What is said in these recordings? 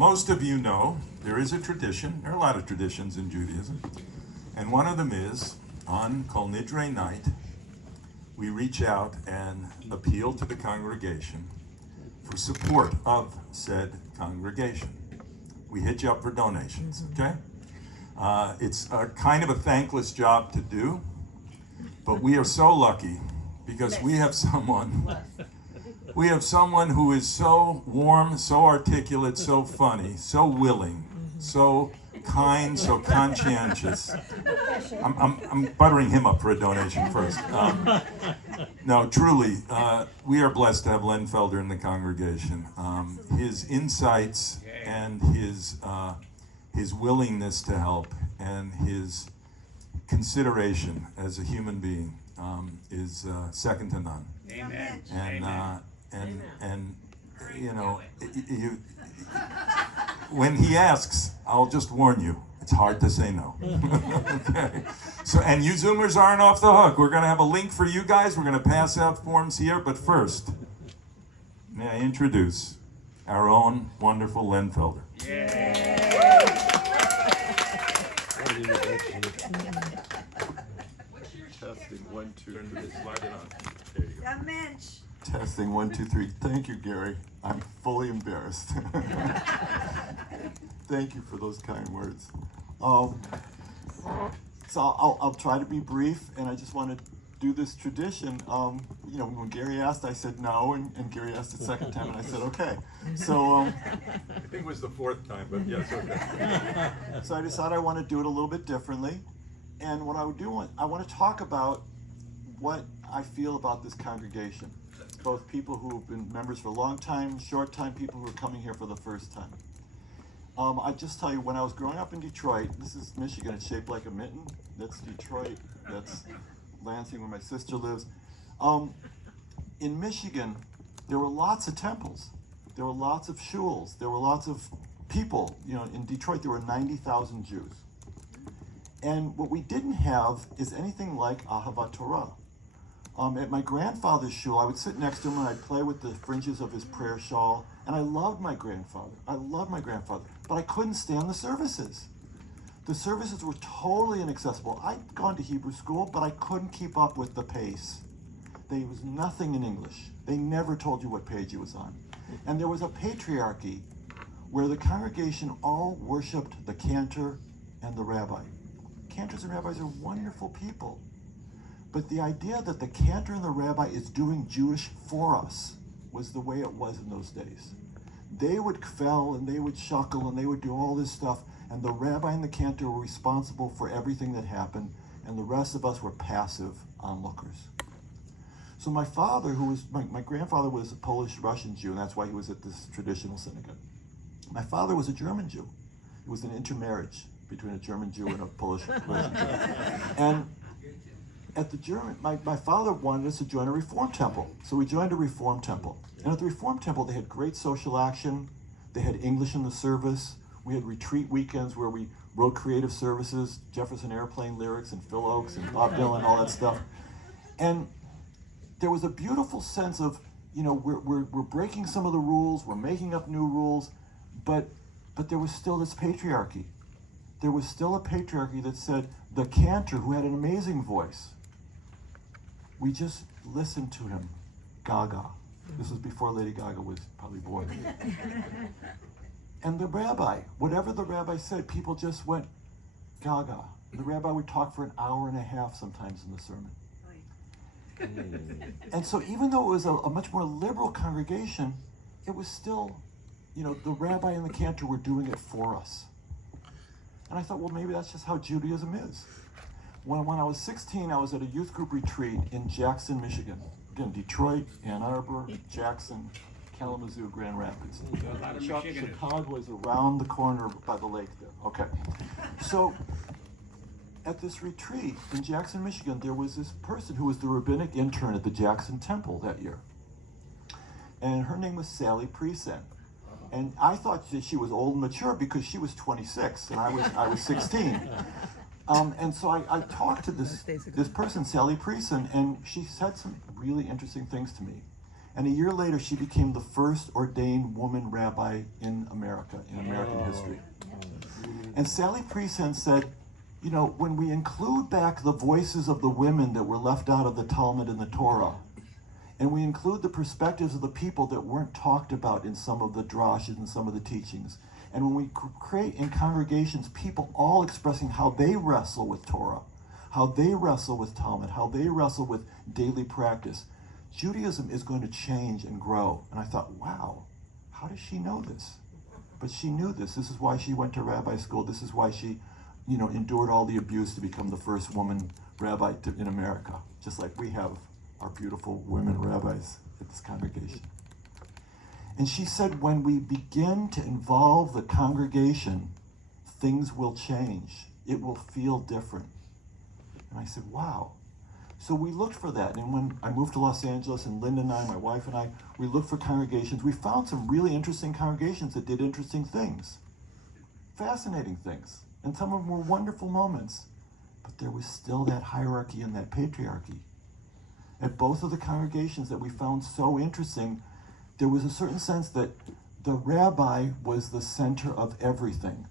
Most of you know there is a tradition, there are a lot of traditions in Judaism, and one of them is on Kol Nidre night, we reach out and appeal to the congregation for support of said congregation. We hit you up for donations, okay? It's a kind of a thankless job to do, but we are so lucky because we have someone who is so warm, so articulate, so funny, so willing, so kind, so conscientious. I'm buttering him up for a donation first. No, truly, we are blessed to have Lennie Felder in the congregation. His insights and his willingness to help and his consideration as a human being is second to none. Amen. And you know, when he asks, I'll just warn you, it's hard to say no. Okay. So, and you Zoomers aren't off the hook. We're going to have a link for you guys. We're going to pass out forms here. But first, may I introduce our own wonderful Lennie Felder. Testing 1, 2, 3. Slide it on. There you go. Testing 1, 2, 3. Thank you, Gary. I'm fully embarrassed. Thank you for those kind words. So I'll try to be brief, and I just want to do this tradition. You know, when Gary asked, I said no, and Gary asked the second time, and I said okay. So I think it was the fourth time, but yes, okay. So I decided I want to do it a little bit differently. And what I would do, I want to talk about what I feel about this congregation. Both people who have been members for a long time, short time, people who are coming here for the first time. I just tell you, when I was growing up in Detroit, this is Michigan, it's shaped like a mitten. That's Detroit, that's Lansing, where my sister lives. In Michigan, there were lots of temples. There were lots of shuls. There were lots of people. You know, in Detroit, there were 90,000 Jews. And what we didn't have is anything like Ahavat Torah. At my grandfather's shul, I would sit next to him and I'd play with the fringes of his prayer shawl. And I loved my grandfather. But I couldn't stand the services. The services were totally inaccessible. I'd gone to Hebrew school, but I couldn't keep up with the pace. There was nothing in English. They never told you what page he was on. And there was a patriarchy where the congregation all worshipped the cantor and the rabbi. Cantors and rabbis are wonderful people. But the idea that the cantor and the rabbi is doing Jewish for us was the way it was in those days. They would kvel and they would shuckle and they would do all this stuff, and the rabbi and the cantor were responsible for everything that happened, and the rest of us were passive onlookers. So my father, my grandfather was a Polish-Russian Jew, and that's why he was at this traditional synagogue. My father was a German Jew. It was an intermarriage between a German Jew and a Polish-Russian Jew. And at the my father wanted us to join a Reform temple. So we joined a Reform temple. And at the Reform temple, they had great social action. They had English in the service. We had retreat weekends where we wrote creative services, Jefferson Airplane lyrics and Phil Oakes and Bob Dylan, all that stuff. And there was a beautiful sense of, you know, we're breaking some of the rules, we're making up new rules, but there was still this patriarchy. There was still a patriarchy that said the cantor, who had an amazing voice, we just listened to him, Gaga. This was before Lady Gaga was probably born. And the rabbi, whatever the rabbi said, people just went Gaga. The rabbi would talk for an hour and a half sometimes in the sermon. And so even though it was a much more liberal congregation, it was still, you know, the rabbi and the cantor were doing it for us. And I thought, well, maybe that's just how Judaism is. When I was 16, I was at a youth group retreat in Jackson, Michigan. Again, Detroit, Ann Arbor, Jackson, Kalamazoo, Grand Rapids. Chicago is around the corner by the lake there. Okay. So at this retreat in Jackson, Michigan, there was this person who was the rabbinic intern at the Jackson Temple that year. And her name was Sally Presen. And I thought that she was old and mature because she was 26 and I was 16. And so I talked to this person, Sally Presen, and she said some really interesting things to me. And a year later, she became the first ordained woman rabbi in America, in American history. And Sally Priesand said, you know, when we include back the voices of the women that were left out of the Talmud and the Torah, and we include the perspectives of the people that weren't talked about in some of the drashes and some of the teachings, and when we create in congregations people all expressing how they wrestle with Torah, how they wrestle with Talmud, how they wrestle with daily practice, Judaism is going to change and grow. And I thought, wow, how does she know this? But she knew this. This is why she went to rabbi school. This is why she, you know, endured all the abuse to become the first woman rabbi in America, just like we have our beautiful women rabbis at this congregation. And she said, when we begin to involve the congregation, things will change. It will feel different. And I said, wow. So we looked for that. And when I moved to Los Angeles, and Linda and I, my wife and I, we looked for congregations. We found some really interesting congregations that did interesting things, fascinating things. And some of them were wonderful moments. But there was still that hierarchy and that patriarchy. At both of the congregations that we found so interesting, there was a certain sense that the rabbi was the center of everything.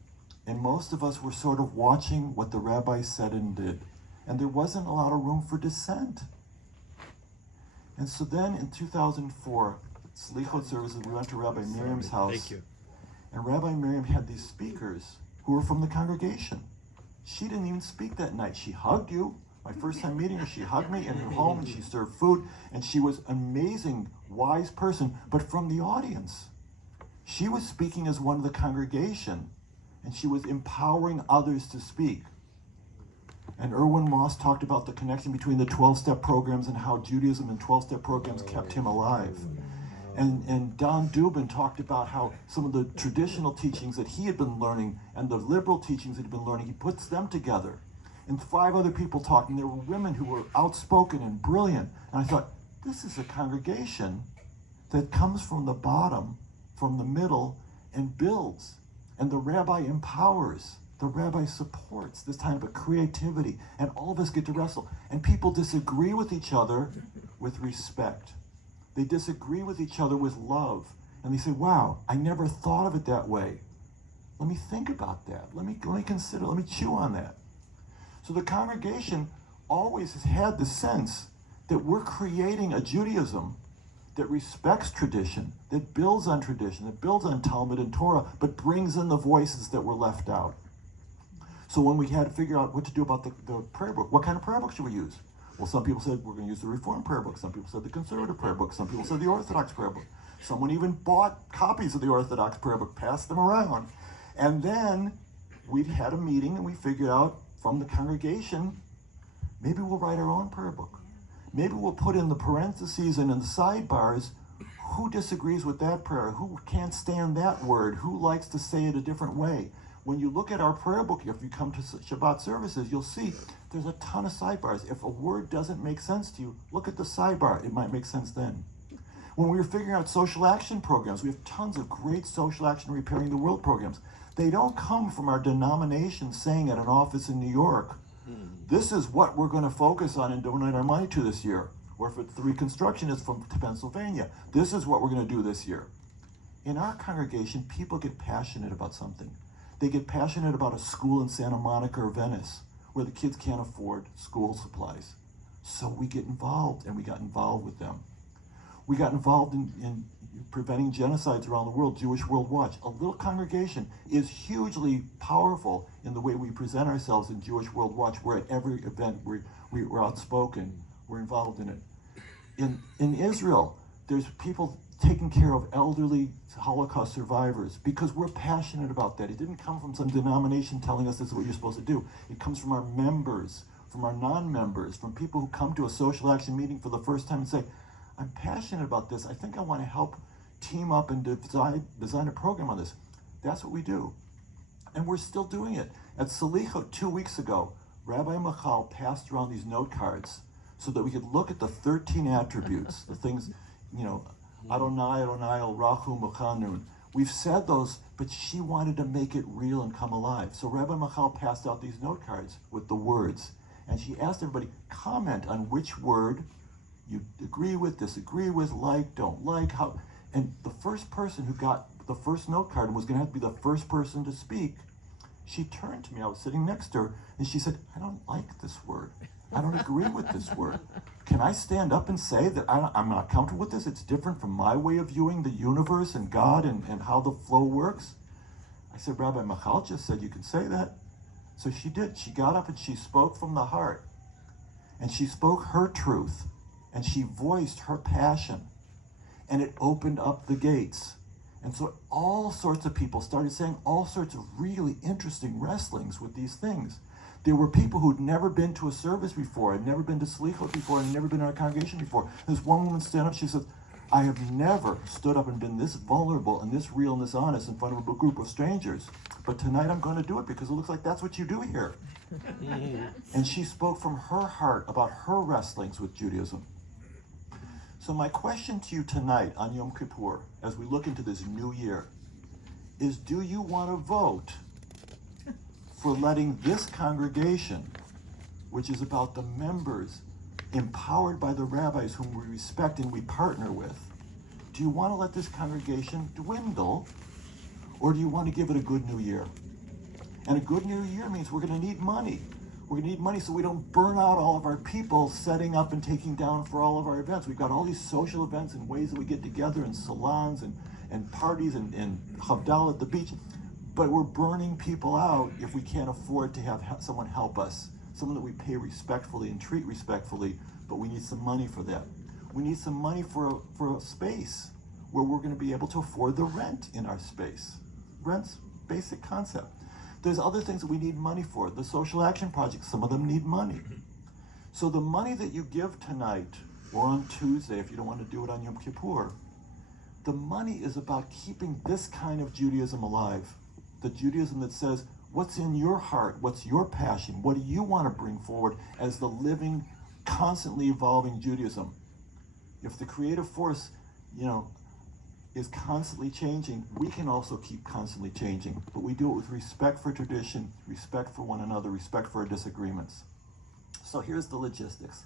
And most of us were sort of watching what the rabbi said and did. And there wasn't a lot of room for dissent. And so then in 2004, Slichot services, we went to Rabbi Miriam's house. Thank you. And Rabbi Miriam had these speakers who were from the congregation. She didn't even speak that night. She hugged you. My first time meeting her, she hugged me in her home and she served food. And she was an amazing, wise person, but from the audience. She was speaking as one of the congregation, and she was empowering others to speak. And Erwin Moss talked about the connection between the 12-step programs and how Judaism and 12-step programs kept him alive. And Don Dubin talked about how some of the traditional teachings that he had been learning and the liberal teachings that he'd been learning, he puts them together. And 5 other people talked, and there were women who were outspoken and brilliant. And I thought, this is a congregation that comes from the bottom, from the middle, and builds. And the rabbi empowers. The rabbi supports this type of creativity, and all of us get to wrestle. And people disagree with each other with respect. They disagree with each other with love. And they say, wow, I never thought of it that way. Let me think about that. Let me consider, let me chew on that. So the congregation always has had the sense that we're creating a Judaism that respects tradition, that builds on tradition, that builds on Talmud and Torah, but brings in the voices that were left out. So when we had to figure out what to do about the prayer book, what kind of prayer book should we use? Well, some people said we're going to use the Reformed prayer book. Some people said the Conservative prayer book. Some people said the Orthodox prayer book. Someone even bought copies of the Orthodox prayer book, passed them around. And then we had a meeting and we figured out from the congregation, maybe we'll write our own prayer book. Maybe we'll put in the parentheses and in the sidebars who disagrees with that prayer, who can't stand that word, who likes to say it a different way. When you look at our prayer book, if you come to Shabbat services, you'll see there's a ton of sidebars. If a word doesn't make sense to you, look at the sidebar. It might make sense then. When we were figuring out social action programs, we have tons of great social action repairing the world programs. They don't come from our denomination saying at an office in New York, this is what we're going to focus on and donate our money to this year. Or if it's the reconstruction is from Pennsylvania, this is what we're going to do this year. In our congregation, people get passionate about something. They get passionate about a school in Santa Monica or Venice where the kids can't afford school supplies. So we get involved, and we got involved with them. We got involved in preventing genocides around the world, Jewish World Watch. A little congregation is hugely powerful in the way we present ourselves in Jewish World Watch. We're at every event, we're outspoken, we're involved in it. In Israel, there's people taking care of elderly Holocaust survivors because we're passionate about that. It didn't come from some denomination telling us this is what you're supposed to do. It comes from our members, from our non-members, from people who come to a social action meeting for the first time and say, I'm passionate about this. I think I want to help team up and design a program on this. That's what we do. And we're still doing it. At Salichot 2 weeks ago, Rabbi Michal passed around these note cards so that we could look at the 13 attributes, the things, you know, Adonai, Adonai, El Rahu, Mechanun. We've said those, but she wanted to make it real and come alive. So Rabbi Michal passed out these note cards with the words. And she asked everybody, comment on which word you agree with, disagree with, like, don't like, how. And the first person who got the first note card and was going to have to be the first person to speak, she turned to me, I was sitting next to her, and she said, I don't like this word. I don't agree with this word. Can I stand up and say that I'm not comfortable with this? It's different from my way of viewing the universe and God and how the flow works. I said, Rabbi Michal just said you can say that. So she did. She got up and she spoke from the heart. And she spoke her truth. And she voiced her passion. And it opened up the gates. And so all sorts of people started saying all sorts of really interesting wrestlings with these things. There were people who'd never been to a service before, had never been to Slichot before, and never been in our congregation before. There's one woman stand up, she said, I have never stood up and been this vulnerable and this real and this honest in front of a group of strangers. But tonight I'm going to do it because it looks like that's what you do here. And she spoke from her heart about her wrestlings with Judaism. So my question to you tonight on Yom Kippur, as we look into this new year, is do you want to vote for letting this congregation, which is about the members empowered by the rabbis whom we respect and we partner with, do you want to let this congregation dwindle, or do you want to give it a good new year? And a good new year means we're going to need money. We're going to need money so we don't burn out all of our people setting up and taking down for all of our events. We've got all these social events and ways that we get together in salons and parties and Havdalah at the beach. But we're burning people out if we can't afford to have someone help us, someone that we pay respectfully and treat respectfully, but we need some money for that. We need some money for a space where we're going to be able to afford the rent in our space. Rent's basic concept. There's other things that we need money for. The social action projects, some of them need money. So the money that you give tonight, or on Tuesday, if you don't want to do it on Yom Kippur, the money is about keeping this kind of Judaism alive. The Judaism that says, what's in your heart? What's your passion? What do you want to bring forward as the living, constantly evolving Judaism? If the creative force, is constantly changing, we can also keep constantly changing. But we do it with respect for tradition, respect for one another, respect for our disagreements. So here's the logistics.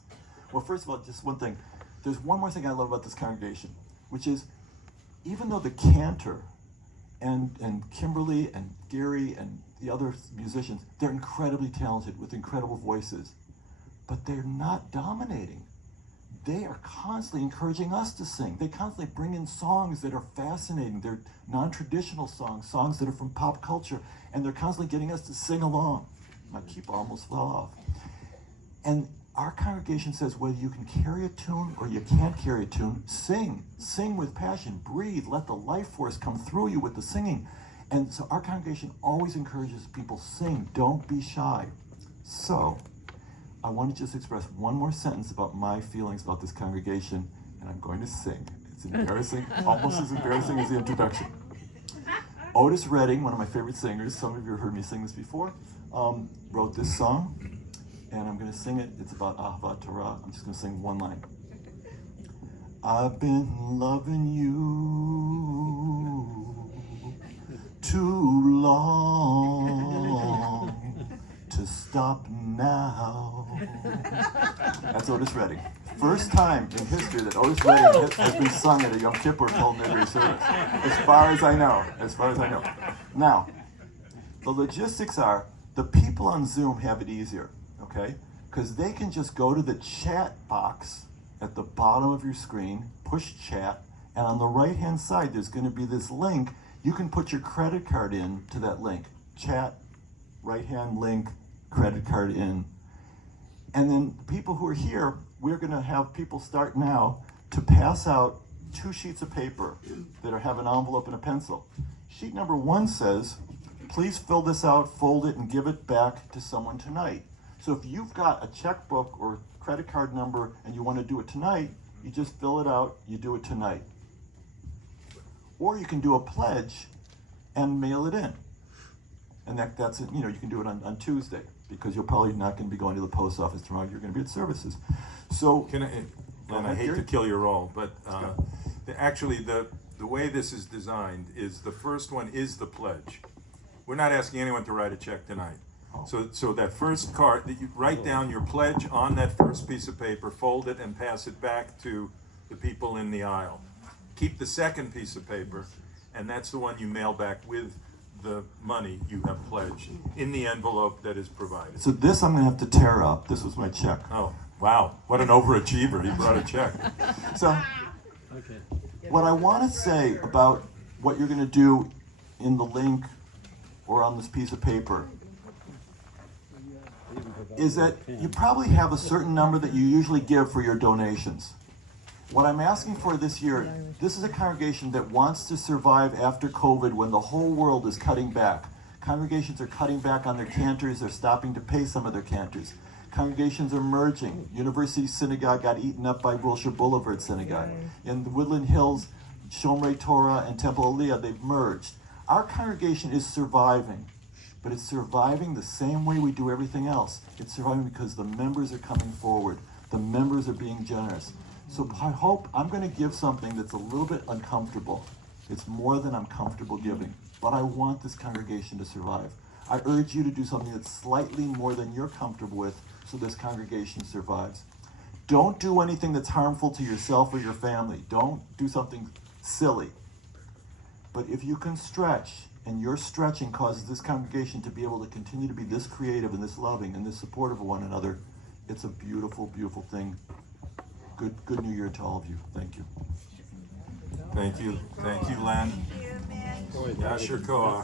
Well, first of all, just one thing. There's one more thing I love about this congregation, which is even though the cantor and Kimberly and Gary and the other musicians, they're incredibly talented with incredible voices, but they're not dominating. They are constantly encouraging us to sing. They constantly bring in songs that are fascinating. They're non-traditional songs that are from pop culture, and they're constantly getting us to sing along. My keyboard almost fell off. And our congregation says whether you can carry a tune or you can't carry a tune, sing. Sing with passion. Breathe. Let the life force come through you with the singing. And so our congregation always encourages people, sing. Don't be shy. So I want to just express one more sentence about my feelings about this congregation, and I'm going to sing. It's embarrassing, almost as embarrassing as the introduction. Otis Redding, one of my favorite singers, some of you have heard me sing this before, wrote this song, and I'm going to sing it. It's about Ahavat Torah. I'm just going to sing one line. I've been loving you too long to stop now. That's Otis Redding. First time in history that Otis Redding has been sung at a Yom Kippur culinary service, as far as I know. Now, the logistics are, the people on Zoom have it easier, okay? Because they can just go to the chat box at the bottom of your screen, push chat, and on the right-hand side, there's going to be this link. You can put your credit card in to that link. Chat, right-hand link, credit card in. And then the people who are here, we're going to have people start now to pass out 2 sheets of paper that have an envelope and a pencil. Sheet number 1 says, please fill this out, fold it, and give it back to someone tonight. So if you've got a checkbook or credit card number and you want to do it tonight, you just fill it out, you do it tonight. Or you can do a pledge and mail it in. And that's it. You can do it on Tuesday, because you're probably not going to be going to the post office tomorrow. You're going to be at services. So, And I hate to kill your role, but the way this is designed is the first one is the pledge. We're not asking anyone to write a check tonight. So that first card, that you write down your pledge on that first piece of paper, fold it, and pass it back to the people in the aisle. Keep the second piece of paper, and that's the one you mail back with the money you have pledged in the envelope that is provided. So this I'm going to have to tear up. This was my check. Oh, wow, what an overachiever, he brought a check. So what I want to say about what you're going to do in the link or on this piece of paper is that you probably have a certain number that you usually give for your donations. What I'm asking for this year, this is a congregation that wants to survive after COVID when the whole world is cutting back. Congregations are cutting back on their cantors, they're stopping to pay some of their cantors. Congregations are merging. University Synagogue got eaten up by Wilshire Boulevard Synagogue. In the Woodland Hills, Shomrei Torah and Temple Aliyah, they've merged. Our congregation is surviving, but it's surviving the same way we do everything else. It's surviving because the members are coming forward. The members are being generous. So I hope I'm going to give something that's a little bit uncomfortable. It's more than I'm comfortable giving, but I want this congregation to survive. I urge you to do something that's slightly more than you're comfortable with so this congregation survives. Don't do anything that's harmful to yourself or your family. Don't do something silly. But if you can stretch, and your stretching causes this congregation to be able to continue to be this creative and this loving and this supportive of one another, it's a beautiful, beautiful thing. Good New Year to all of you. Thank you. Thank you, Len. Yasher Koach.